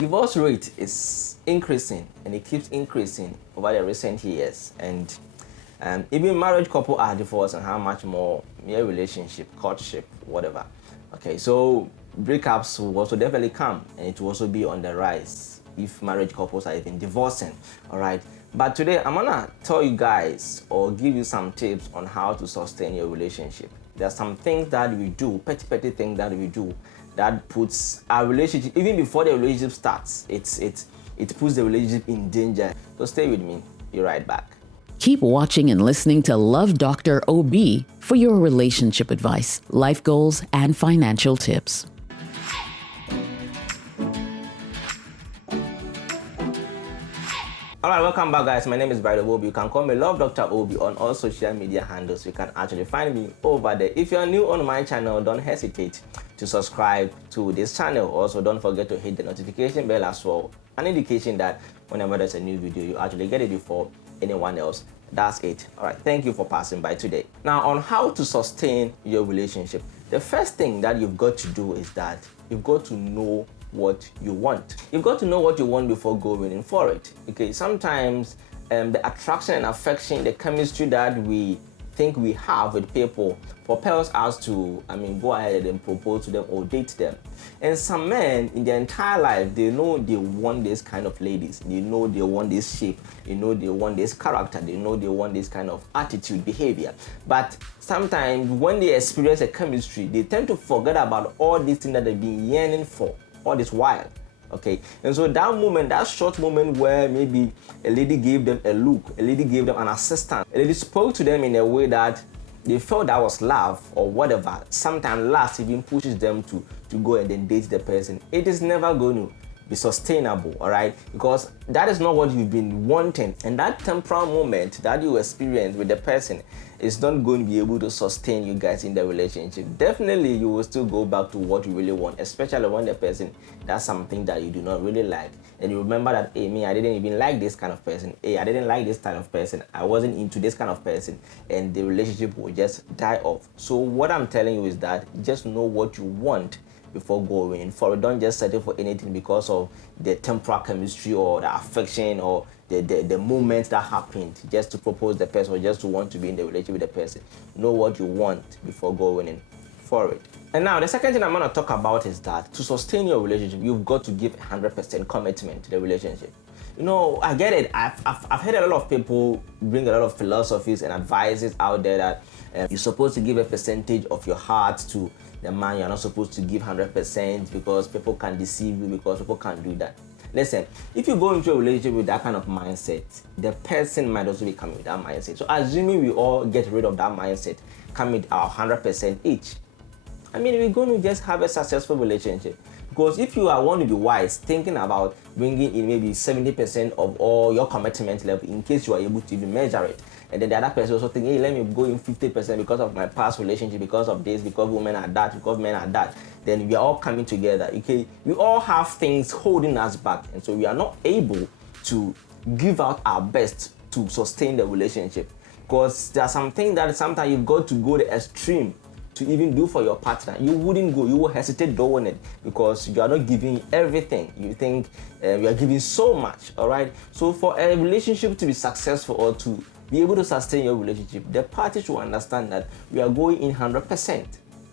Divorce rate is increasing and it keeps increasing over the recent years. And even married couple are divorced, and how much more mere relationship, courtship, whatever. Okay, so breakups will also definitely come, and it will also be on the rise if married couples are even divorcing. All right, but today I'm gonna tell you guys or give you some tips on how to sustain your relationship. There are some things that we do, petty things that we do, that puts our relationship, even before the relationship starts, it puts the relationship in danger. So stay with me. Be right back. Keep watching and listening to Love Dr. OB for your relationship advice, life goals, and financial tips. Alright, welcome back, guys. My name is Brido Obi. You can call me Love Dr. Obi on all social media handles. You can actually find me over there. If you're new on my channel, don't hesitate to subscribe to this channel. Also, don't forget to hit the notification bell as well. An indication that whenever there's a new video, you actually get it before anyone else. That's it. Alright, thank you for passing by today. Now, on how to sustain your relationship, the first thing that you've got to do is that you've got to know what you want. You've got to know what you want before going in for it. Okay, sometimes the attraction and affection, the chemistry that we think we have with people propels us to, go ahead and propose to them or date them. And some men in their entire life, they know they want this kind of ladies. They know they want this shape. They know they want this character. They know they want this kind of attitude, behavior. But sometimes when they experience a chemistry, they tend to forget about all these things that they've been yearning for all this while. Okay, and so that moment, that short moment where maybe a lady gave them a look, a lady gave them an assistant, a lady spoke to them in a way that they felt that was love or whatever, sometimes lust even pushes them to go and then date the person. It is never going to be sustainable, all right, because that is not what you've been wanting, and that temporal moment that you experience with the person is not going to be able to sustain you guys in the relationship. Definitely you will still go back to what you really want, especially when the person does something that you do not really like, and you remember that, hey, me, I didn't even like this kind of person, hey, I didn't like this kind of person, I wasn't into this kind of person, and the relationship will just die off. So what I'm telling you is that just know what you want before going in for it. Don't just settle for anything because of the temporal chemistry or the affection or the moment that happened just to propose the person or just to want to be in the relationship with the person. Know what you want before going in for it. And now the second thing I'm going to talk about is that to sustain your relationship, you've got to give 100% commitment to the relationship. You know, I get it. I've heard a lot of people bring a lot of philosophies and advices out there that you're supposed to give a percentage of your heart to the man. You're not supposed to give 100% because people can deceive you, because people can do that. Listen, if you go into a relationship with that kind of mindset, the person might also be coming with that mindset. So assuming we all get rid of that mindset, come with our 100% each, we're going to just have a successful relationship. Because if you are want to be wise, thinking about bringing in maybe 70% of all your commitment level in case you are able to even measure it, and then the other person also think, hey, let me go in 50% because of my past relationship, because of this, because women are that, because men are that, then we are all coming together. Okay, we all have things holding us back, and so we are not able to give out our best to sustain the relationship. Because there are some things that sometimes you've got to go the extreme to even do for your partner. You wouldn't go, you will hesitate doing it because you are not giving everything. You think you are giving so much, all right? So for a relationship to be successful or to be able to sustain your relationship, the parties should understand that we are going in 100%.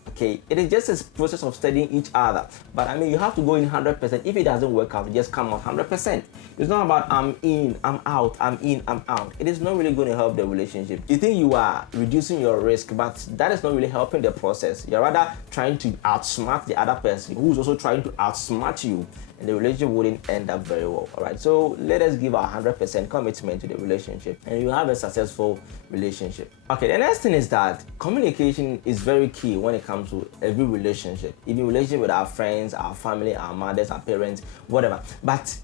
Okay, it is just a process of studying each other. But you have to go in 100%. If it doesn't work out, just come out 100%. It's not about I'm in, I'm out, I'm in, I'm out. It is not really going to help the relationship. You think you are reducing your risk, but that is not really helping the process. You're rather trying to outsmart the other person who's also trying to outsmart you, and the relationship wouldn't end up very well. All right, so let us give our 100% commitment to the relationship, and you have a successful relationship. Okay, the next thing is that communication is very key when it comes to every relationship, even relationship with our friends, our family, our mothers, our parents, whatever. But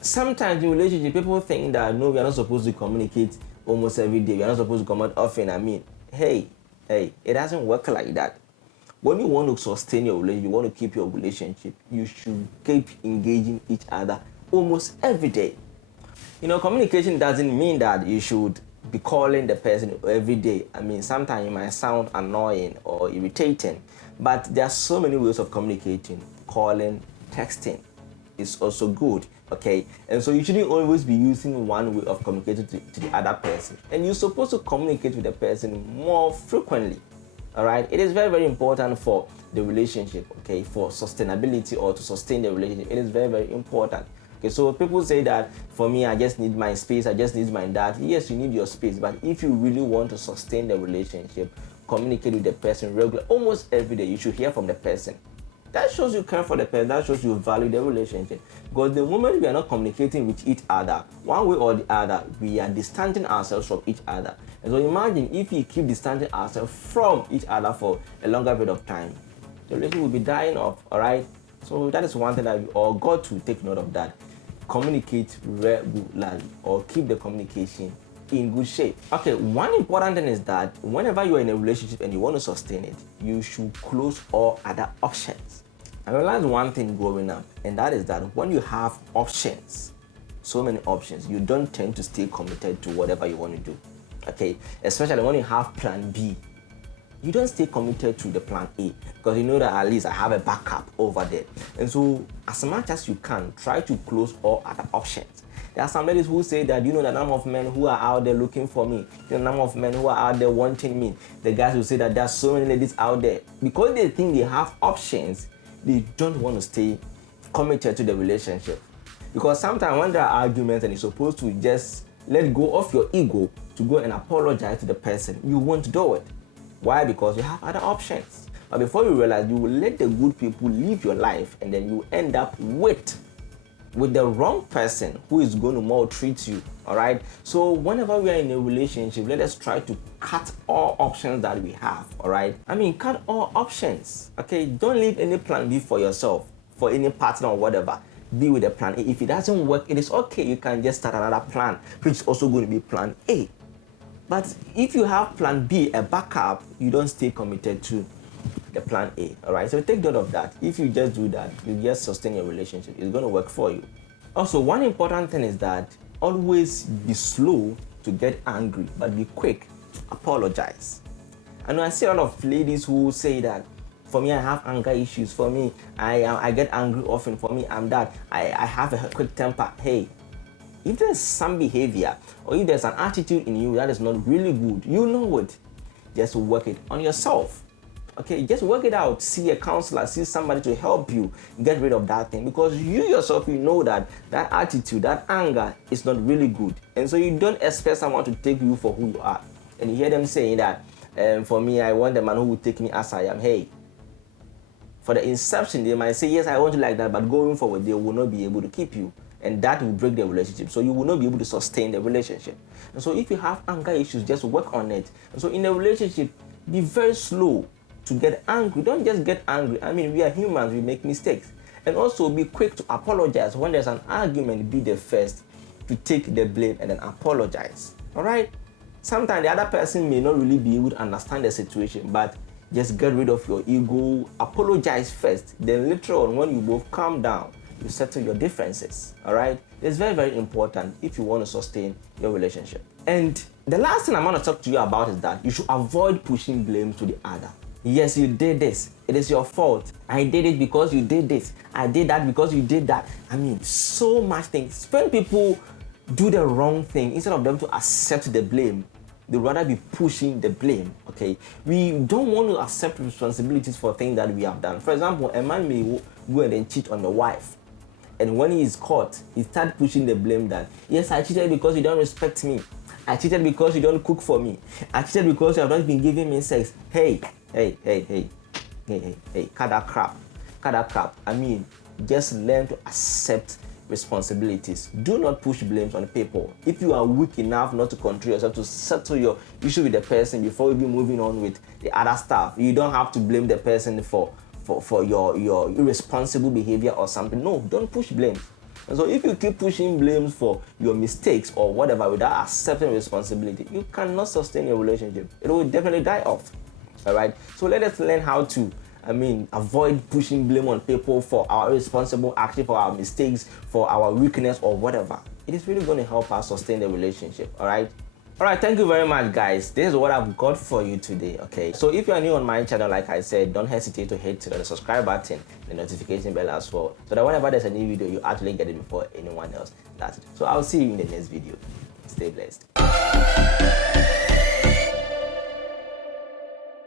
sometimes in relationship, people think that no, we are not supposed to communicate almost every day. We are not supposed to communicate often. Hey, it doesn't work like that. When you want to sustain your relationship, you want to keep your relationship, you should keep engaging each other almost every day. Communication doesn't mean that you should be calling the person every day. Sometimes it might sound annoying or irritating, but there are so many ways of communicating: calling, texting. is also good, okay? And so you shouldn't always be using one way of communicating to the other person. And you're supposed to communicate with the person more frequently, all right? It is very, very important for the relationship, okay? For sustainability or to sustain the relationship, it is very, very important. Okay, so people say that for me, I just need my space, I just need my dad. Yes, you need your space, but if you really want to sustain the relationship, communicate with the person regularly, almost every day. You should hear from the person. That shows you care for the person, that shows you value the relationship. Because the moment we are not communicating with each other, one way or the other, we are distancing ourselves from each other. And so imagine if we keep distancing ourselves from each other for a longer period of time, the relationship will be dying off, all right? So that is one thing that we all got to take note of, that communicate regularly or keep the communication in good shape. Okay, one important thing is that whenever you are in a relationship and you want to sustain it, you should close all other options. I realized one thing growing up, and that is that when you have options, so many options, you don't tend to stay committed to whatever you want to do. Okay, especially when you have plan B, you don't stay committed to the plan A because you know that at least I have a backup over there. And so as much as you can, try to close all other options. There are some ladies who say that, you know, the number of men who are out there looking for me, the number of men who are out there wanting me. The guys who say that there are so many ladies out there. Because they think they have options, they don't want to stay committed to the relationship. Because sometimes when there are arguments and you're supposed to just let go of your ego to go and apologize to the person, you won't do it. Why? Because you have other options. But before you realize, you will let the good people live your life, and then you end up with the wrong person who is going to maltreat you, all right? So whenever we are in a relationship, let us try to cut all options that we have, all right? I mean, cut all options, okay? Don't leave any plan B for yourself, for any partner or whatever. Be with a plan A. If it doesn't work, it is okay. You can just start another plan, which is also going to be plan A. But if you have plan B, a backup, you don't stay committed to the plan A, all right? So take note of that. If you just do that, you just sustain your relationship. It's going to work for you. Also, one important thing is that always be slow to get angry, but be quick to apologize. I know I see a lot of ladies who say that, for me, I have anger issues. For me, I get angry often. For me, I'm that. I have a quick temper. Hey, if there's some behavior or if there's an attitude in you that is not really good, you know it. Just work it on yourself. Okay, just work it out. See a counselor, see somebody to help you get rid of that thing, because you yourself, you know that attitude, that anger is not really good. And so you don't expect someone to take you for who you are. And you hear them saying that, for me, I want a man who will take me as I am. Hey, for the inception, they might say, yes, I want you like that, but going forward, they will not be able to keep you. And that will break the relationship. So you will not be able to sustain the relationship. And so if you have anger issues, just work on it. And so in a relationship, be very slow to get angry. Don't just get angry. I mean, we are humans, we make mistakes. And also be quick to apologize. When there's an argument, be the first to take the blame and then apologize. All right? Sometimes the other person may not really be able to understand the situation, but just get rid of your ego, apologize first. Then later on, when you both calm down, you settle your differences, all right? It's very, very important if you want to sustain your relationship. And the last thing I'm going to talk to you about is that you should avoid pushing blame to the other. Yes, you did this. It is your fault. I did it because you did this. I did that because you did that. I mean, so much things. When people do the wrong thing, instead of them to accept the blame, they rather be pushing the blame, okay? We don't want to accept responsibilities for things that we have done. For example, a man may go and then cheat on the wife. And when he is caught, he starts pushing the blame that, yes, I cheated because you don't respect me. I cheated because you don't cook for me. I cheated because you have not been giving me sex. Hey, cut that crap. Cut that crap. I mean, just learn to accept responsibilities. Do not push blames on people. If you are weak enough not to control yourself, to settle your issue with the person before you be moving on with the other stuff, you don't have to blame the person for your irresponsible behavior or something. No, don't push blame. And so if you keep pushing blames for your mistakes or whatever without accepting responsibility, you cannot sustain your relationship. It will definitely die off. All right? So let us learn how to, avoid pushing blame on people for our irresponsible action, for our mistakes, for our weakness or whatever. It is really going to help us sustain the relationship. All right? All right, thank you very much, guys. This is what I've got for you today, okay? So if you are new on my channel, like I said, don't hesitate to hit the subscribe button, the notification bell as well, so that whenever there's a new video, you actually get it before anyone else does it. So I'll see you in the next video. Stay blessed.